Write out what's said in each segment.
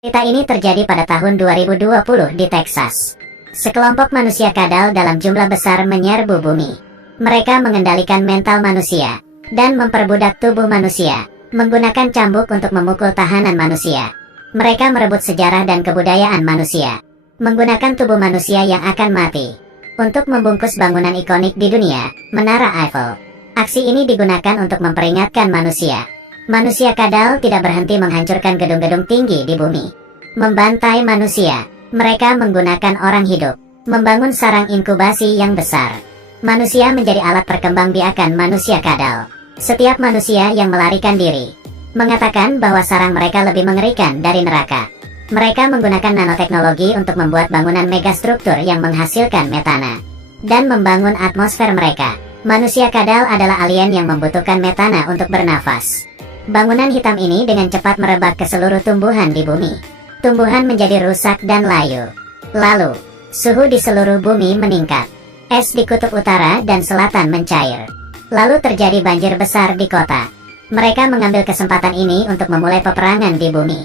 Cerita ini terjadi pada tahun 2020 di Texas. Sekelompok manusia kadal dalam jumlah besar menyerbu bumi. Mereka mengendalikan mental manusia dan memperbudak tubuh manusia, menggunakan cambuk untuk memukul tahanan manusia. Mereka merebut sejarah dan kebudayaan manusia, menggunakan tubuh manusia yang akan mati untuk membungkus bangunan ikonik di dunia, Menara Eiffel. Aksi ini digunakan untuk memperingatkan manusia. Manusia kadal tidak berhenti menghancurkan gedung-gedung tinggi di bumi, membantai manusia. Mereka menggunakan orang hidup, membangun sarang inkubasi yang besar. Manusia menjadi alat perkembangbiakan manusia kadal. Setiap manusia yang melarikan diri mengatakan bahwa sarang mereka lebih mengerikan dari neraka. Mereka menggunakan nanoteknologi untuk membuat bangunan megastruktur yang menghasilkan metana dan membangun atmosfer mereka. Manusia kadal adalah alien yang membutuhkan metana untuk bernafas. Bangunan hitam ini dengan cepat merebak ke seluruh tumbuhan di bumi. Tumbuhan menjadi rusak dan layu. Lalu, suhu di seluruh bumi meningkat. Es di kutub utara dan selatan mencair. Lalu terjadi banjir besar di kota. Mereka mengambil kesempatan ini untuk memulai peperangan di bumi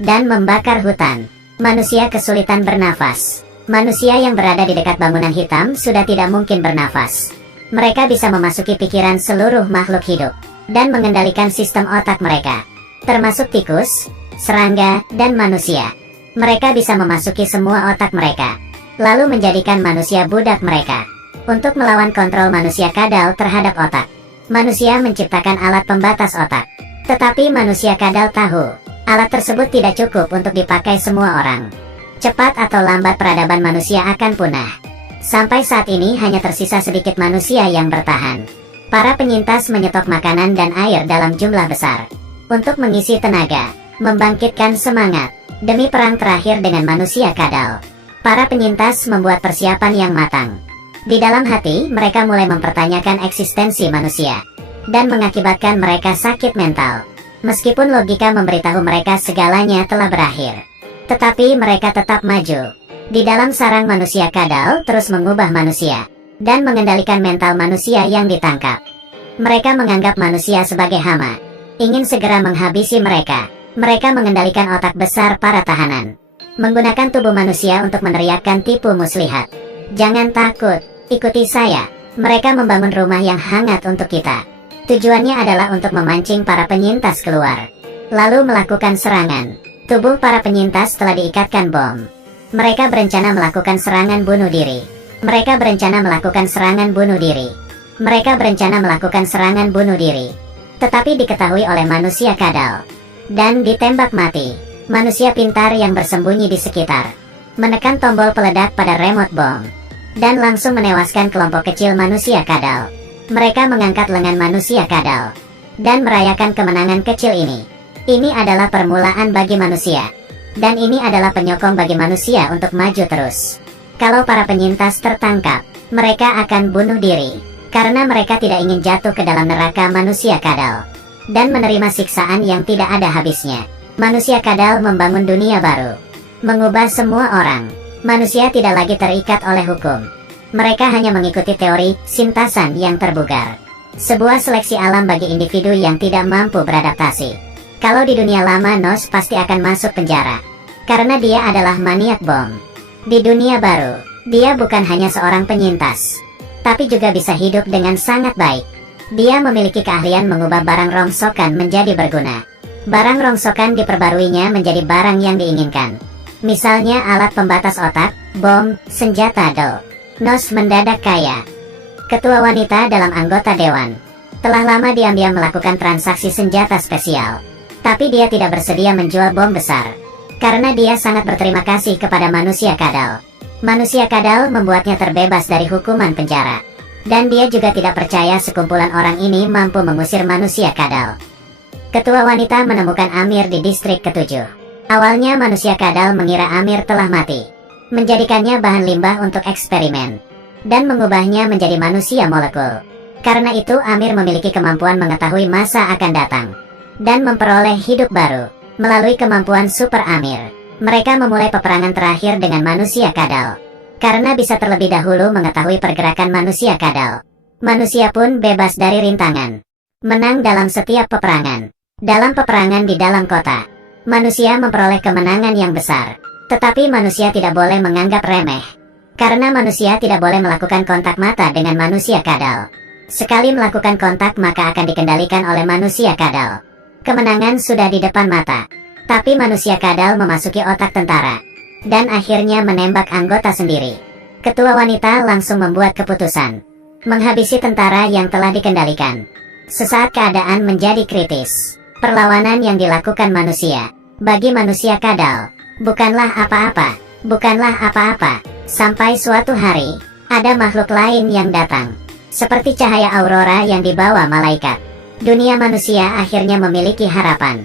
dan membakar hutan. Manusia kesulitan bernafas. Manusia yang berada di dekat bangunan hitam sudah tidak mungkin bernafas. Mereka bisa memasuki pikiran seluruh makhluk hidup dan mengendalikan sistem otak mereka, termasuk tikus, serangga, dan manusia. Mereka bisa memasuki semua otak mereka, lalu menjadikan manusia budak mereka. Untuk melawan kontrol manusia kadal terhadap otak, manusia menciptakan alat pembatas otak. Tetapi manusia kadal tahu, alat tersebut tidak cukup untuk dipakai semua orang. Cepat atau lambat peradaban manusia akan punah. Sampai saat ini hanya tersisa sedikit manusia yang bertahan. Para penyintas menyetok makanan dan air dalam jumlah besar untuk mengisi tenaga, membangkitkan semangat demi perang terakhir dengan manusia kadal. Para penyintas membuat persiapan yang matang. Di dalam hati, mereka mulai mempertanyakan eksistensi manusia dan mengakibatkan mereka sakit mental. Meskipun logika memberitahu mereka segalanya telah berakhir, tetapi mereka tetap maju. Di dalam sarang manusia kadal terus mengubah manusia dan mengendalikan mental manusia yang ditangkap. Mereka menganggap manusia sebagai hama, ingin segera menghabisi mereka. Mereka mengendalikan otak besar para tahanan, menggunakan tubuh manusia untuk meneriakkan tipu muslihat. Jangan takut, ikuti saya. Mereka membangun rumah yang hangat untuk kita. Tujuannya adalah untuk memancing para penyintas keluar, lalu melakukan serangan. Tubuh para penyintas telah diikatkan bom. Mereka berencana melakukan serangan bunuh diri. Mereka berencana melakukan serangan bunuh diri. Mereka berencana melakukan serangan bunuh diri. Tetapi diketahui oleh manusia kadal dan ditembak mati. Manusia pintar yang bersembunyi di sekitar menekan tombol peledak pada remote bom dan langsung menewaskan kelompok kecil manusia kadal. Mereka mengangkat lengan manusia kadal dan merayakan kemenangan kecil ini. Ini adalah permulaan bagi manusia, dan ini adalah penyokong bagi manusia untuk maju terus. Kalau para penyintas tertangkap, mereka akan bunuh diri, karena mereka tidak ingin jatuh ke dalam neraka manusia kadal dan menerima siksaan yang tidak ada habisnya. Manusia kadal membangun dunia baru, mengubah semua orang. Manusia tidak lagi terikat oleh hukum. Mereka hanya mengikuti teori sintasan yang terbugar, sebuah seleksi alam bagi individu yang tidak mampu beradaptasi. Kalau di dunia lama, Nos pasti akan masuk penjara karena dia adalah maniak bom. Di dunia baru, dia bukan hanya seorang penyintas, tapi juga bisa hidup dengan sangat baik. Dia memiliki keahlian mengubah barang rongsokan menjadi berguna. Barang rongsokan diperbaruinya menjadi barang yang diinginkan. Misalnya alat pembatas otak, bom, senjata do. Nos mendadak kaya. Ketua wanita dalam anggota dewan. Telah lama diam-diam melakukan transaksi senjata spesial. Tapi dia tidak bersedia menjual bom besar, karena dia sangat berterima kasih kepada manusia kadal. Manusia kadal membuatnya terbebas dari hukuman penjara. Dan dia juga tidak percaya sekumpulan orang ini mampu mengusir manusia kadal. Ketua wanita menemukan Amir di distrik ke-7. Awalnya manusia kadal mengira Amir telah mati, menjadikannya bahan limbah untuk eksperimen, dan mengubahnya menjadi manusia molekul. Karena itu Amir memiliki kemampuan mengetahui masa akan datang dan memperoleh hidup baru melalui kemampuan Super Amir. Mereka memulai peperangan terakhir dengan manusia kadal, karena bisa terlebih dahulu mengetahui pergerakan manusia kadal. Manusia pun bebas dari rintangan, menang dalam setiap peperangan. Dalam peperangan di dalam kota, Manusia memperoleh kemenangan yang besar. Tetapi manusia tidak boleh menganggap remeh. Karena manusia tidak boleh melakukan kontak mata dengan manusia kadal. Sekali melakukan kontak maka akan dikendalikan oleh manusia kadal. Kemenangan sudah di depan mata. Tapi manusia kadal memasuki otak tentara. Dan akhirnya menembak anggota sendiri. Ketua wanita langsung membuat keputusan. Menghabisi tentara yang telah dikendalikan. Sesaat keadaan menjadi kritis. Perlawanan yang dilakukan manusia. Bagi manusia kadal. Bukanlah apa-apa. Bukanlah apa-apa. Sampai suatu hari, ada makhluk lain yang datang. Seperti cahaya aurora yang dibawa malaikat. Dunia manusia akhirnya memiliki harapan.